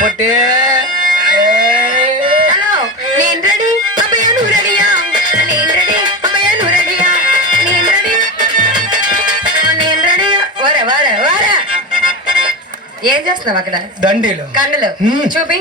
పొట్టి నేను రెడీ. అబ్బయ్య నువ్వు రెడీయా? నేను రెడీ. అబ్బయ్య నువ్వు రెడీయా? నేను రెడీ. నేను రెడీ. వరే వరే వరే. ఏం చేస్తున్నావు అక్కడ? దండీలు. కన్నులు. చూపి.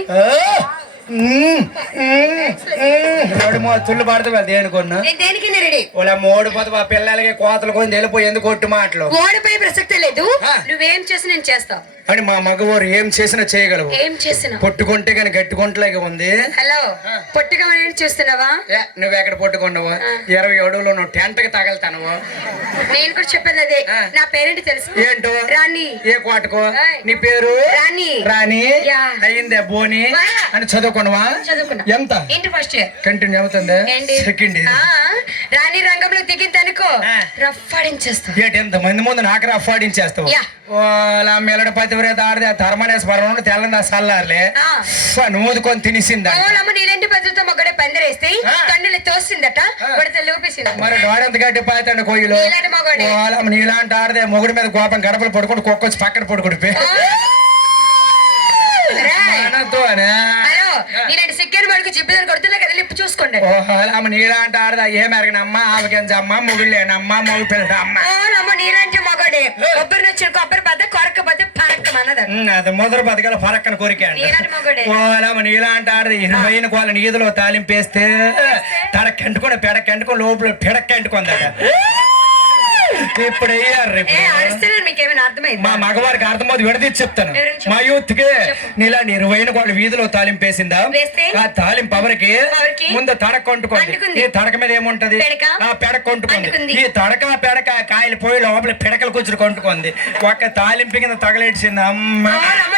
నడు మా తుళ్ళు పడతా వెళ్తే అనుకున్నా దేనికి రెడీ? వాళ్ళ మూడు పోతే మా పిల్లలకి కోతలు కొని వెళ్ళిపోయి ఎందుకు కొట్టు మాటలు? ఓడిపోయే ప్రసక్తే లేదు. నువ్వేం చేసి నేను చేస్తావు అని మా మగవారు ఏం చేసినా చేయగలవు. ఏం చేసినావు పొట్టుకుంటే కానీ గట్టుకుంటలేక ఉంది. హలో పొట్టిగా చూస్తున్నావా? నువ్వు ఎక్కడ పొట్టుకున్నావు? ఇరవై అడుగులో నువ్వు టెంట్కి తగలుతాను. నేను కూడా చెప్పేది అదే. నా పేరెంట్ తెలుసు? ఏంటో? రాణి. ఏ కోటకో. నీ పేరు? రాణి. రాణి. అయిందే బోని. అని చదువుకున్నావా? చదువుకున్నా. ఎంత? ఏంటి ఫస్ట్ ఇయర్ కంటిన్యూ అవుతుంది? సెకండ్ ఆ, రాణి రంగంలో దిగిందనుకో ఆ. రఫ్ ఏటి ఎంత మంది ముందు నాకు యా. వాళ్ళ మెల్లడి ధర్మనేశ్వరం తెల్లంది ఆ సల్లారులే. ఆ. నూదుకొని తినిసిందా నీలాంటి పద్ధతితో మొగ్గడే పందిరేస్తే. కన్నులు తోసిందట ఆ. కొడితే లూపేసింది. మరి డోడంత గడ్డి పాతండి కొయ్యలు నీలాంటి ఆడితే మొగుడి మీద కోపం గడపలు పడుకుంటూ కుక్కొచ్చి పక్కన పడుకుంటే సిగ్గని వాడికి జిబ్బిదని కొడుతున్నా కదా లిప్పు చూసుకోండి. నీలాంటి ఆడదా ఏం మొగుళ్ళేనమ్మ మొగు నీలాంటి మొగడే కొబ్బరి నచ్చిన కొబ్బరి బద్ద కొరక బద్ద అది మొదలు బతకాల ఫరక్కన కోరిక కోలమ్మ నీలాంటి ఆడది ఇరవై కోల నీదులో తాలింపేస్తే తడకెంటుకొని పెడకెంటుకొని లోపల పిడకెంటుకుందట ఇప్పుడు రేపు. మీకేమైనా అర్థమైంది మా మగవారికి అర్థమవుతుంది విడదీసి చెప్తాను. మా యూత్కి నీలా నిర్వైన వాళ్ళ వీధిలో తాలింపేసిందా వేస్తే? ఆ తాలింపు ఎవరికి? ముందు తడక కొంటుకోండి. ఈ తడక మీద ఏముంటది? ఆ పెడక కొంటుకోండి. ఈ తడక పెడక కాయలు పోయి లోపల పిడకలు కూర్చుని కొంటుకుంది ఒక్క తాలింపు కింద తగలేడ్చింది అమ్మ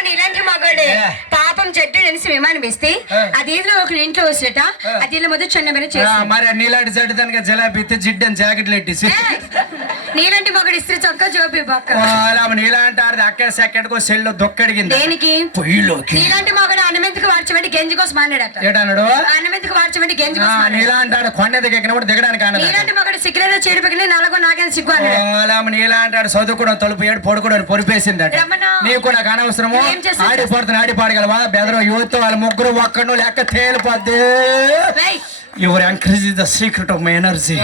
నీలాంటి మగడే. పాపం చెట్టు విమానం వేస్తే ఆ. అదేదో ఒక ఇంట్లో వచ్చేట అది మొదటి చేసి మరి నీలాంటి జడ్డు దానికి జలాబీ జిడ్డు అని జాకెట్లు ఎట్టేసి నీలాంటి మగడు ఇస్త్రీ చొక్క జోబి పక్క వాళ్ళ నీలాంటి ఆడది అక్క సెకండ్ కో సెల్ దొక్కడిగింది. దేనికి? పొయ్యిలోకి. నీలాంటి మగడు అన్నమెందుకు వాడ్చబెట్టి గెంజి కోసం మాట్లాడట ఏటన్నాడు అన్నమెందుకు వాడ్చబెట్టి గెంజి కోసం. నీలాంటి ఆడ కొండ దిగినప్పుడు దిగడానికి అన్నది నీలాంటి మగడు సిగ్గులేదో చెడు పగిలి నలగో నాకేం సిగ్గు అన్నాడు? ఓలామ నీలాంటాడు చదువుకోవడం తలుపు ఏడు పడుకోవడం పొరిపేసిందట. నీకు నాకు అనవసరము? ఆడి పడుతున్న ఆడి పాడగలవా బెదరం యువత వాళ్ళ ముగ్గురు ఒక్కడు లెక్క తేలిపోద్ది. Your encourage the secret of my energy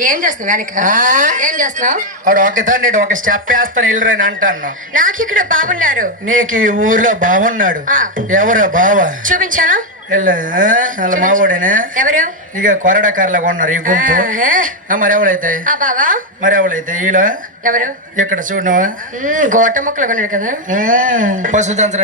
ఏం చేస్తున్నావు వెనక? ఏం చేస్తున్నావు? వాడు ఒకసారి నేను ఒక స్టెప్ వేస్తాను వెళ్ళరని అంటాను. నాకు ఇక్కడ బాగున్నారు నీకు ఈ ఊర్లో బాగున్నాడు ఆ. ఎవరు బావ? చూపించాను. వెళ్ళ మావోడేనా? ఎవరు? ఇక కొరడకారులాగా ఉన్నారు ఈ గుంపు. మరి ఎవరైతే? మరి ఎవరైతే? వీళ్ళ ఎవరు? ఇక్కడ చూడవా గోట మొక్కలు కొన్నాడు కదా. పశుధంత్ర